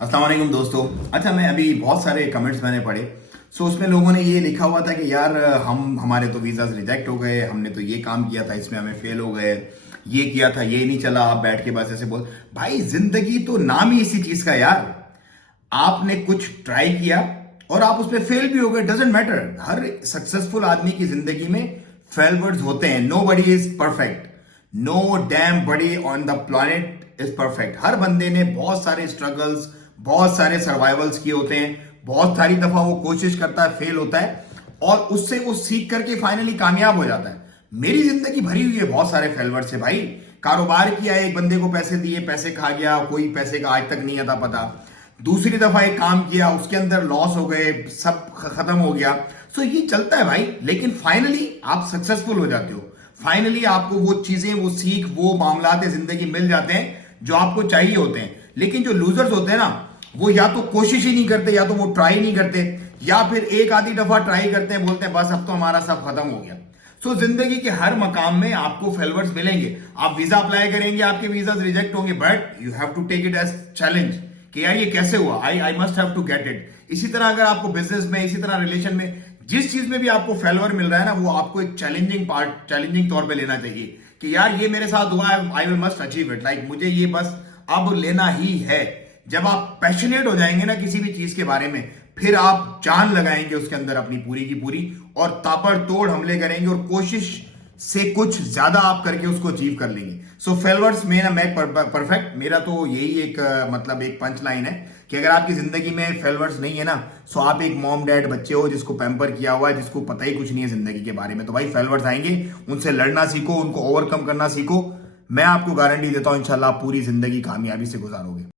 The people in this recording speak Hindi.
अस्सलाम वालेकुम दोस्तों। अच्छा, मैं अभी बहुत सारे कमेंट्स मैंने पढ़े। उसमें लोगों ने ये लिखा हुआ था कि यार हमारे तो वीज़ाज रिजेक्ट हो गए, हमने तो ये काम किया था इसमें हमें फेल हो गए, ये किया था ये नहीं चला, आप बैठ के बस ऐसे बोल। भाई जिंदगी तो नाम ही इसी चीज़ का है यार। आपने कुछ ट्राई किया और आप उसमें फेल भी हो गए, डजेंट मैटर। हर सक्सेसफुल आदमी की जिंदगी में फेलवर्स होते हैं। Nobody is perfect, no damn body on the planet is perfect. हर बंदे ने बहुत सारे स्ट्रगल्स, बहुत सारे सर्वाइवल्स किए होते हैं, बहुत सारी दफा वो कोशिश करता है, फेल होता है और उससे वो सीख करके फाइनली कामयाब हो जाता है। मेरी जिंदगी भरी हुई है बहुत सारे फेलवर से भाई। कारोबार किया, एक बंदे को पैसे दिए, पैसे खा गया, कोई पैसे का आज तक नहीं आता पता। दूसरी दफा एक काम किया, उसके अंदर लॉस हो गए, सब खत्म हो गया। ये चलता है भाई, लेकिन फाइनली आप सक्सेसफुल हो जाते हो। फाइनली आपको वो चीजें, वो सीख, वो मामलात जिंदगी मिल जाते हैं जो आपको चाहिए होते हैं। लेकिन जो लूजर्स होते हैं ना, वो या तो कोशिश ही नहीं करते, या तो वो ट्राई नहीं करते, या फिर एक आधी दफा ट्राई करते हैं, बोलते हैं बस अब तो हमारा सब खत्म हो गया। जिंदगी के हर मकाम में आपको फेलवर्स मिलेंगे। आप वीजा अप्लाई करेंगे, आपके वीजा रिजेक्ट होंगे, but you have to take it as challenge कि यार ये कैसे हुआ, I must have to get it. इसी तरह अगर आपको बिजनेस में, इसी तरह रिलेशन में, जिस चीज में भी आपको फेलवर मिल रहा है ना, वो आपको एक चैलेंजिंग तौर पे लेना चाहिए कि यार ये मेरे साथ हुआ है, I will must achieve it. Like मुझे ये बस अब लेना ही है। जब आप पैशनेट हो जाएंगे ना किसी भी चीज के बारे में, फिर आप जान लगाएंगे उसके अंदर अपनी पूरी की पूरी, और ताबड़तोड़ हमले करेंगे और कोशिश से कुछ ज्यादा आप करके उसको अचीव कर लेंगे। फेलवर्स में ना मैं परफेक्ट, मेरा तो यही एक मतलब एक पंच लाइन है कि अगर आपकी जिंदगी में फेलवर्स नहीं है ना, आप एक मॉम डैड बच्चे हो जिसको पैम्पर किया हुआ है, जिसको पता ही कुछ नहीं है जिंदगी के बारे में। तो भाई फेलवर्स आएंगे, उनसे लड़ना सीखो, उनको ओवरकम करना सीखो। मैं आपको गारंटी देता हूं इंशाल्लाह आप पूरी जिंदगी कामयाबी से गुजारोगे।